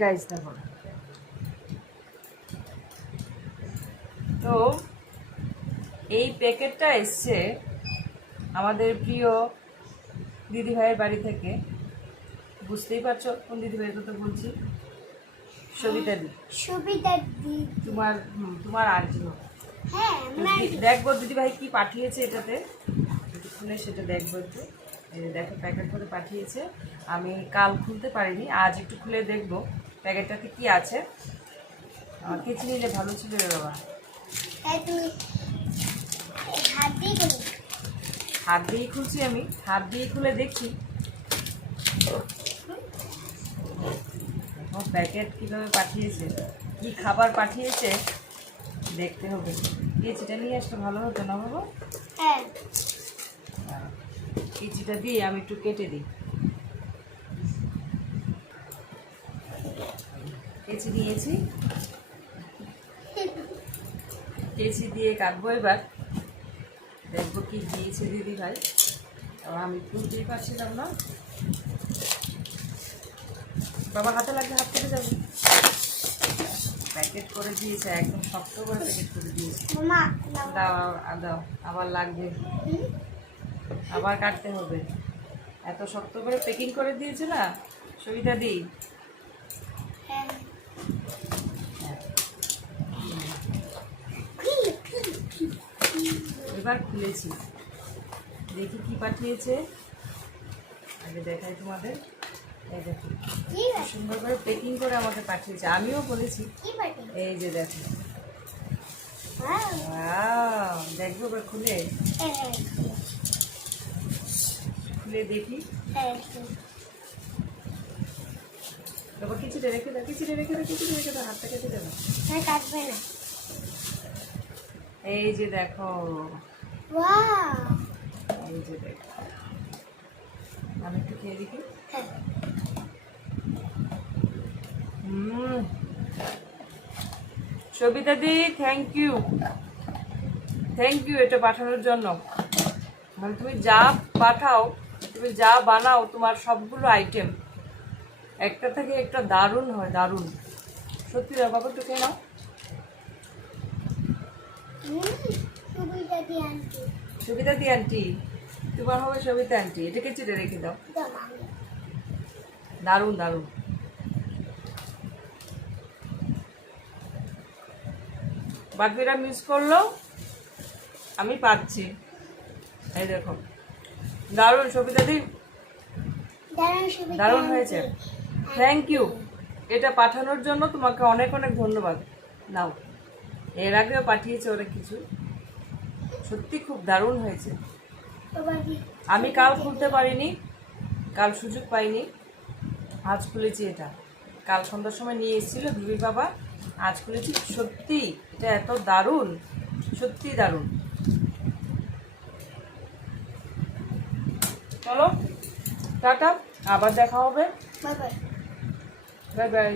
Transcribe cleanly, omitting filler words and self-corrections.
Guys দেখো, তো এই প্যাকেটটা এসছে আমাদের প্রিয় দিদি ভাইয়ের বাড়ি থেকে। বুঝতেই পারছো কোন দিদি ভাইয়ের কথা বলছি? সবিতা দি। সবিতা দি তোমার আন্টি। হ্যাঁ, দেখবো দিদি ভাই কি পাঠিয়েছে এটাতে, খুলে সেটা দেখবো একটু। দেখো প্যাকেট করে পাঠিয়েছে, আমি কাল খুলতে পারিনি, আজ একটু খুলে দেখবো প্যাকেটটাতে কি আছে। কেচি নিলে ভালো ছিল রে বাবা। তুমি হাত দিয়ে খুলো। হাত দিয়েই খুলছি, আমি হাত দিয়ে খুলে দেখছি প্যাকেট কীভাবে পাঠিয়েছে, কি খাবার পাঠিয়েছে দেখতে হবে। কেচিটা নিয়ে আসলে ভালো হতো না বাবা? হ্যাঁ, কেচিটা দিয়ে আমি একটু কেটে দিই। কেচি নিয়েছি, কেচি দিয়ে কাটবো এবার। দেখবো কি দিয়েছে দিদি ভাই, আমি খুলতেই পারছিলাম না। বাবা হাতে লাগলে হাত কেটে যাবে। প্যাকেট করে দিয়েছে, একদম শক্ত করে প্যাকেট করে দিয়েছে। দাও দাও, আবার লাগবে, আবার কাটতে হবে। এত শক্ত করে প্যাকিং করে দিয়েছে না সবিতা দি। এবার খুলেছি, দেখি কি পাঠিয়েছে। আগে দেখাই তোমাদের। এই দেখো সুন্দর করে প্যাকিং করে আমাকে পাঠিয়েছে, আমিও বলেছি। এই যে দেখো, দেখবো এবার খুলে, খুলে দেখি। তারপর কিছুটা রেখে দাও, কিছুটা রেখে দাও, কিছুটা রেখে দাও, হাতটা কেটে দেবো। কাটবে না। এই যে দেখো, এই যে দেখো, আমি একটু খেয়ে দেখি। সবিতা দি থ্যাংক ইউ, থ্যাংক ইউ এটা পাঠানোর জন্য। মানে তুমি যা পাঠাও, তুমি যা বানাও, তোমার সবগুলো আইটেম একটা থেকে একটা দারুণ হয়, দারুণ সত্যি। বাবা একটু খেয়ে নাও। সবিতা দি আন্টি, তোমার হবে সবিতা আন্টি। এটাকে চিটে রেখে দাও, দারুণ দারুণ। বাকিরা মিস করলো, আমি পাচ্ছি। এই দেখো দারুণ সবিতা দি, দারুণ হয়েছে। থ্যাংক ইউ এটা পাঠানোর জন্য, তোমাকে অনেক অনেক ধন্যবাদ। নাও, এর আগেও পাঠিয়েছে অনেক কিছু, সত্যি খুব দারুণ হয়েছে। আমি কাল খুলতে পারিনি, কাল সুযোগ পাইনি, আজ খুলেছি। এটা কাল সন্ধ্যার সময় নিয়ে এসেছিল বিবি বাবা, আজ খুলেছি। সত্যি এটা এত দারুণ, সত্যি দারুণ। চলো টাটা, আবার দেখা হবে। Bye bye.